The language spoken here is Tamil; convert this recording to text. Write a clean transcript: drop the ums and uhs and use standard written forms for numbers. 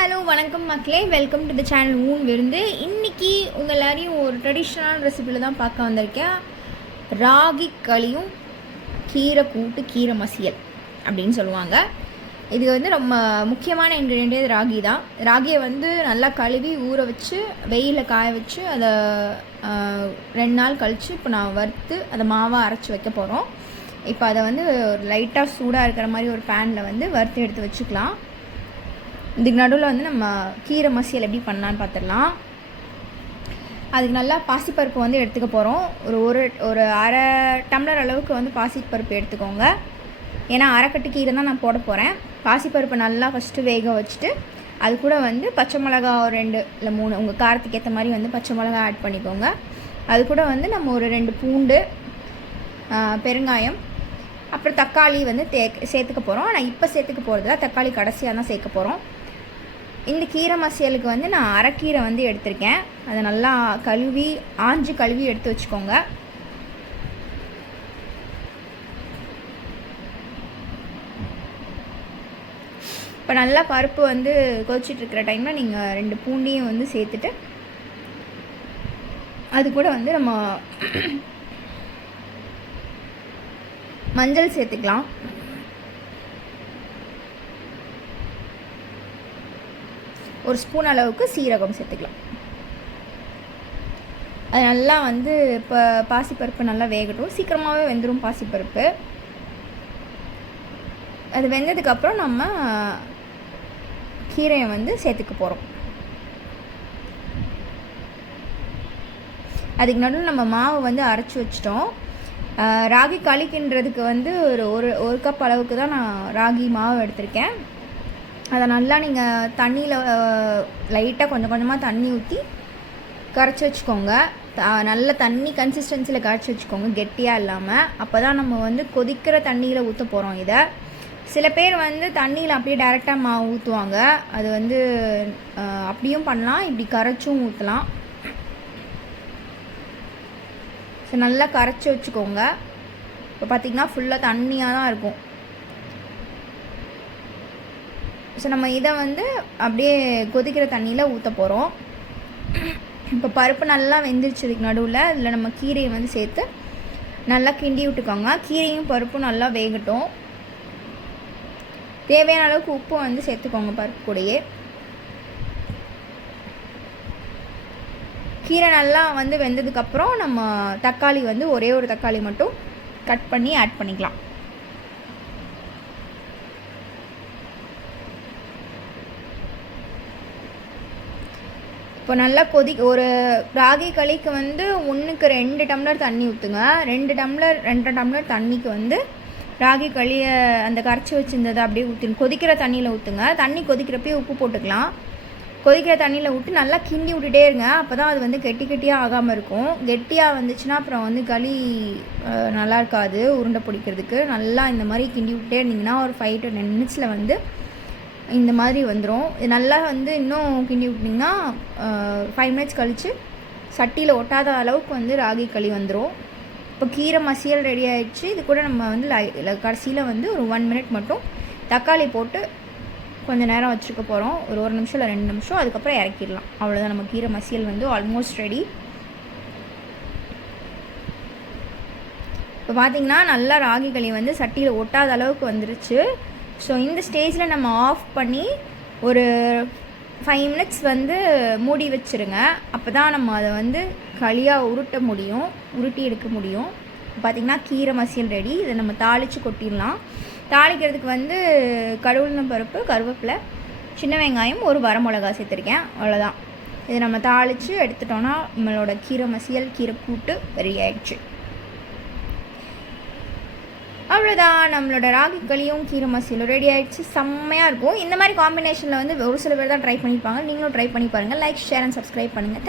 ஹலோ வணக்கம் மக்களே, வெல்கம் டு த சேனல் ஊன் விருந்து. இன்றைக்கி உங்கள் எல்லாரையும் ஒரு ட்ரெடிஷ்னலான ரெசிபியில் தான் பார்க்க வந்திருக்கேன். ராகி களியும் கீரை கூட்டு கீரை மசியல் அப்படின்னு சொல்லுவாங்க. இது வந்து ரொம்ப முக்கியமான இன்க்ரீடியன்ட் ராகி தான். ராகியை வந்து நல்லா கழுவி ஊற வச்சு வெயிலில் காய வச்சு அதை 2 நாள் கழித்து இப்போ நான் வறுத்து அதை மாவாக அரைச்சி வைக்க போகிறோம். இப்போ அதை வந்து ஒரு லைட்டாக சூடாக இருக்கிற மாதிரி ஒரு பேனில் வந்து வறுத்து எடுத்து வச்சுக்கலாம். இதுக்கு நடுவில் வந்து நம்ம கீரை மசியல் எப்படி பண்ணலான்னு பார்த்துடலாம். அதுக்கு நல்லா பாசிப்பருப்பு வந்து எடுத்துக்க போகிறோம். ஒரு அரை டம்ளர் அளவுக்கு வந்து பாசிப்பருப்பு எடுத்துக்கோங்க. ஏன்னா அரைக்கட்டு கீரை தான் நான் போட போகிறேன். பாசிப்பருப்பை நல்லா ஃபஸ்ட்டு வேக வச்சுட்டு அது கூட வந்து பச்சை மிளகா ஒரு 2 இல்லை 3 உங்கள் காரத்துக்கு ஏற்ற மாதிரி வந்து பச்சை மிளகா ஆட் பண்ணிக்கோங்க. அது கூட வந்து நம்ம ஒரு 2 பூண்டு, பெருங்காயம், அப்புறம் தக்காளி வந்து சேர்த்துக்க போகிறோம். ஆனால் இப்போ சேர்த்துக்க போகிறதுல தக்காளி கடைசியாக தான் சேர்க்க போகிறோம். இந்த கீரை மசியலுக்கு வந்து நான் அரைக்கீரை வந்து எடுத்திருக்கேன். அதை நல்லா ஆஞ்சி கழுவி எடுத்து வச்சுக்கோங்க. இப்போ நல்லா பருப்பு வந்து கொதிச்சிட்ருக்கிற டைமில் நீங்கள் 2 பூண்டையும் வந்து சேர்த்துட்டு அது கூட வந்து நம்ம மஞ்சள் சேர்த்துக்கலாம். ஒரு ஸ்பூன் அளவுக்கு சீரகம் சேர்த்துக்கலாம். அது நல்லா வந்து இப்போ பாசிப்பருப்பு நல்லா வேகட்டும். சீக்கிரமாகவே வெந்துடும் பாசிப்பருப்பு. அது வெந்ததுக்கப்புறம் நம்ம கீரையை வந்து சேர்த்துக்க போகிறோம். அதுக்கு நடுவில் நம்ம மாவு வந்து அரைச்சி வச்சிட்டோம். ராகி களிக்கின்றதுக்கு வந்து ஒரு கப் அளவுக்கு தான் நான் ராகி மாவு எடுத்திருக்கேன். அதை நல்லா நீங்கள் தண்ணியில் லைட்டாக கொஞ்சம் கொஞ்சமாக தண்ணி ஊற்றி கரைச்சி வச்சுக்கோங்க. நல்ல தண்ணி கன்சிஸ்டன்சியில் கரைச்சி வச்சுக்கோங்க, கெட்டியாக இல்லாமல். அப்போ தான் நம்ம வந்து கொதிக்கிற தண்ணியில் ஊற்ற போகிறோம். இதை சில பேர் வந்து தண்ணியில் அப்படியே டைரெக்டாக மாவு ஊற்றுவாங்க. அது வந்து அப்படியும் பண்ணலாம், இப்படி கரைச்சும் ஊற்றலாம். ஸோ நல்லா கரைச்சி வச்சுக்கோங்க. இப்போ பார்த்திங்கன்னா ஃபுல்லாக தண்ணியாக தான் இருக்கும். ஸோ நம்ம இதை வந்து அப்படியே கொதிக்கிற தண்ணியில் ஊற்ற போகிறோம். இப்போ பருப்பு நல்லா வெந்துருச்சதுக்கு நடுவில் இதில் நம்ம கீரையை வந்து சேர்த்து நல்லா கிண்டி விட்டுக்கோங்க. கீரையும் பருப்பும் நல்லா வேகட்டும். தேவையான அளவுக்கு உப்பு வந்து சேர்த்துக்கோங்க பருப்பு கூடயே. கீரை நல்லா வந்து வெந்ததுக்கப்புறம் நம்ம தக்காளி வந்து ஒரே ஒரு தக்காளி மட்டும் கட் பண்ணி ஆட் பண்ணிக்கலாம். இப்போ நல்லா ஒரு ராகி களிக்கு வந்து 1க்கு 2 டம்ளர் தண்ணி ஊற்றுங்க. 2 டம்ளர் தண்ணிக்கு வந்து ராகி களியை அந்த கரைச்சி வச்சுருந்ததை அப்படியே ஊற்றிடும். கொதிக்கிற தண்ணியில் ஊற்றுங்க. தண்ணி கொதிக்கிறப்பே உப்பு போட்டுக்கலாம். கொதிக்கிற தண்ணியில் விட்டு நல்லா கிண்டி விட்டுட்டே இருங்க. அப்போ தான் அது வந்து கெட்டியாக ஆகாமல் இருக்கும். கெட்டியாக வந்துச்சுன்னா அப்புறம் வந்து களி நல்லா இருக்காது உருண்டை பிடிக்கிறதுக்கு. நல்லா இந்த மாதிரி கிண்டி விட்டுட்டே இருந்தீங்கன்னா ஒரு 5 to 10 மினிட்ஸில் வந்து இந்த மாதிரி வந்துடும். இது நல்லா வந்து இன்னும் கிண்டி விட்டிங்கன்னா 5 மினிட்ஸ் கழித்து சட்டியில் ஒட்டாத அளவுக்கு வந்து ராகி களி வந்துடும். இப்போ கீரை மசியல் ரெடி ஆகிடுச்சு. இது கூட நம்ம வந்து கடைசியில் வந்து ஒரு 1 மினிட் மட்டும் தக்காளி போட்டு கொஞ்சம் நேரம் வச்சுருக்க போகிறோம். ஒரு நிமிஷம் இல்லை 2 நிமிஷம். அதுக்கப்புறம் இறக்கிடலாம். அவ்வளோதான், நம்ம கீரை மசியல் வந்து ஆல்மோஸ்ட் ரெடி. இப்போ பார்த்திங்கன்னா நல்லா ராகி களி வந்து சட்டியில் ஒட்டாத அளவுக்கு வந்துருச்சு. ஸோ இந்த ஸ்டேஜில் நம்ம ஆஃப் பண்ணி ஒரு 5 மினிட்ஸ் வந்து மூடி வச்சுருங்க. அப்போ தான் நம்ம அதை வந்து களியாக உருட்டி எடுக்க முடியும். பார்த்திங்கன்னா கீரை மசியல் ரெடி. இதை நம்ம தாளித்து கொட்டிடலாம். தாளிக்கிறதுக்கு வந்து கடுகுளுந்தம் பருப்பு, கருவேப்பிலை, சின்ன வெங்காயம், ஒரு வரமிளகா சேர்த்துருக்கேன். அவ்வளோதான். இதை நம்ம தாளித்து எடுத்துட்டோன்னா நம்மளோட கீரை மசியல் கீரை கூட்டு ரெடி ஆகிடுச்சு. அவ்வளோதான், நம்மளோட ராகி களியும் கீரை மசியலும் ரெடி ஆகிடுச்சு. செம்மையாக இருக்கும். இந்த மாதிரி காம்பினேஷனில் வந்து ஒரு சில பேர் தான் ட்ரை பண்ணியிருப்பாங்க. நீங்களும் ட்ரை பண்ணி பாருங்கள். லைக், ஷேர் அண்ட் சப்ஸ்கிரைப் பண்ணுங்கள்.